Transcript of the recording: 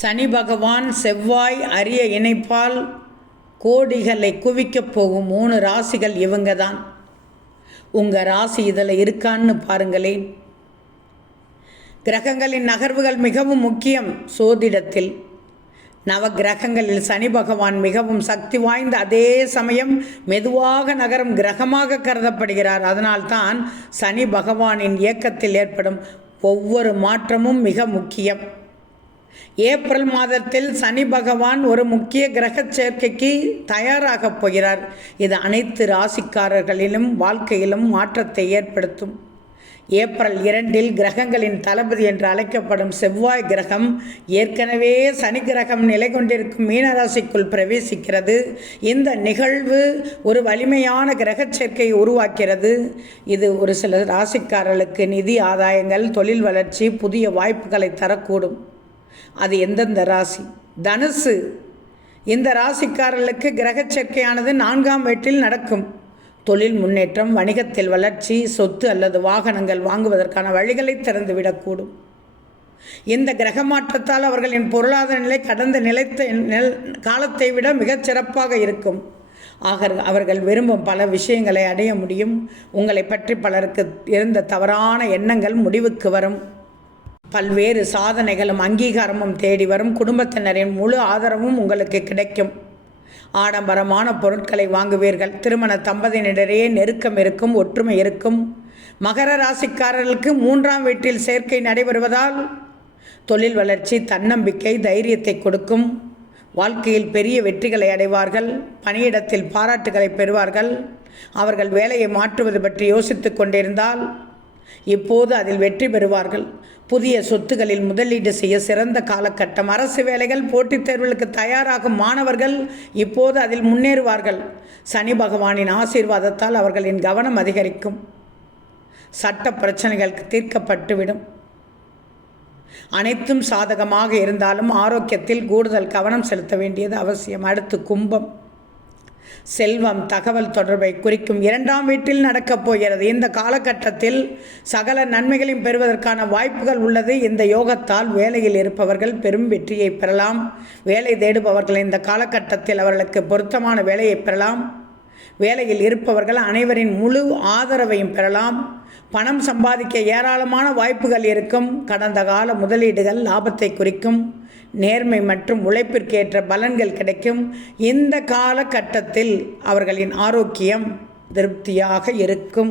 சனி பகவான் செவ்வாய் அரிய இணைப்பால் கோடிகளை குவிக்கப் போகும் 3 ராசிகள் இவங்க தான். உங்கள் ராசி இதில் இருக்கான்னு பாருங்களேன். கிரகங்களின் நகர்வுகள் மிகவும் முக்கியம். சோதிடத்தில் நவ கிரகங்களில் சனி பகவான் மிகவும் சக்தி வாய்ந்த, அதே சமயம் மெதுவாக நகரும் கிரகமாக கருதப்படுகிறார். அதனால்தான் சனி பகவானின் இயக்கத்தில் ஏற்படும் ஒவ்வொரு மாற்றமும் மிக முக்கியம். ஏப்ரல் மாதத்தில் சனி பகவான் ஒரு முக்கிய கிரக சேர்க்கைக்கு தயாராகப் போகிறார். இது அனைத்து ராசிக்காரர்களிலும் வாழ்க்கையிலும் மாற்றத்தை ஏற்படுத்தும். ஏப்ரல் 2 கிரகங்களின் தளபதி என்று அழைக்கப்படும் செவ்வாய் கிரகம் ஏற்கனவே சனி கிரகம் நிலை கொண்டிருக்கும் மீனராசிக்குள் பிரவேசிக்கிறது. இந்த நிகழ்வு ஒரு வலிமையான கிரக சேர்க்கையை உருவாக்கிறது. இது ஒரு சில ராசிக்காரர்களுக்கு நிதி ஆதாயங்கள், தொழில் வளர்ச்சி, புதிய வாய்ப்புகளை தரக்கூடும். அது எந்தெந்த ராசி? தனுசு. இந்த ராசிக்காரர்களுக்கு கிரக சேர்க்கையானது 4ஆம் வீட்டில் நடக்கும். தொழில் முன்னேற்றம், வணிகத்தில் வளர்ச்சி, சொத்து அல்லது வாகனங்கள் வாங்குவதற்கான வழிகளை திறந்துவிடக்கூடும். இந்த கிரக மாற்றத்தால் அவர்களின் பொருளாதார நிலை கடந்த காலத்தை விட மிகச் சிறப்பாக இருக்கும். அவர்கள் விரும்பும் பல விஷயங்களை அடைய முடியும். உங்களை பற்றி பலருக்கு இருந்த தவறான எண்ணங்கள் முடிவுக்கு வரும். பல்வேறு சாதனைகளும் அங்கீகாரமும் தேடி வரும். குடும்பத்தினரின் முழு ஆதரவும் உங்களுக்கு கிடைக்கும். ஆடம்பரமான பொருட்களை வாங்குவீர்கள். திருமண தம்பதியினரிடையே நெருக்கம் இருக்கும், ஒற்றுமை இருக்கும். மகர ராசிக்காரர்களுக்கு 3ஆம் வீட்டில் சேர்க்கை நடைபெறுவதால் தொழில் வளர்ச்சி, தன்னம்பிக்கை, தைரியத்தை கொடுக்கும். வாழ்க்கையில் பெரிய வெற்றிகளை அடைவார்கள். பணியிடத்தில் பாராட்டுகளை பெறுவார்கள். அவர்கள் வேலையை மாற்றுவது பற்றி யோசித்து கொண்டிருந்தால் இப்போது அதில் வெற்றி பெறுவார்கள். புதிய சொத்துகளில் முதலீடு செய்ய சிறந்த காலகட்டம். அரசு வேலைகள், போட்டித் தேர்வுகளுக்கு தயாராகும் மாணவர்கள் இப்போது அதில் முன்னேறுவார்கள். சனி பகவானின் ஆசீர்வாதத்தால் அவர்களின் கவனம் அதிகரிக்கும். சட்ட பிரச்சனைகள் தீர்க்கப்பட்டுவிடும். அனைத்தும் சாதகமாக இருந்தாலும் ஆரோக்கியத்தில் கூடுதல் கவனம் செலுத்த வேண்டியது அவசியம். அடுத்து கும்பம். செல்வம், தகவல் தொடர்பை குறிக்கும் 2ஆம் வீட்டில் நடக்கப் போகிறது. இந்த காலகட்டத்தில் சகல நன்மைகளையும் பெறுவதற்கான வாய்ப்புகள் உள்ளது. இந்த யோகத்தால் வேலையில் இருப்பவர்கள் பெரும் வெற்றியை பெறலாம். வேலை தேடுபவர்கள் இந்த காலகட்டத்தில் அவர்களுக்கு பொருத்தமான வேலையை பெறலாம். வேலையில் இருப்பவர்கள் அனைவரின் முழு ஆதரவையும் பெறலாம். பணம் சம்பாதிக்க ஏராளமான வாய்ப்புகள் இருக்கும். கடந்த கால முதலீடுகள் லாபத்தை குறிக்கும். நேர்மை மற்றும் உழைப்பிற்கேற்ற பலன்கள் கிடைக்கும். இந்த காலகட்டத்தில் அவர்களின் ஆரோக்கியம் திருப்தியாக இருக்கும்.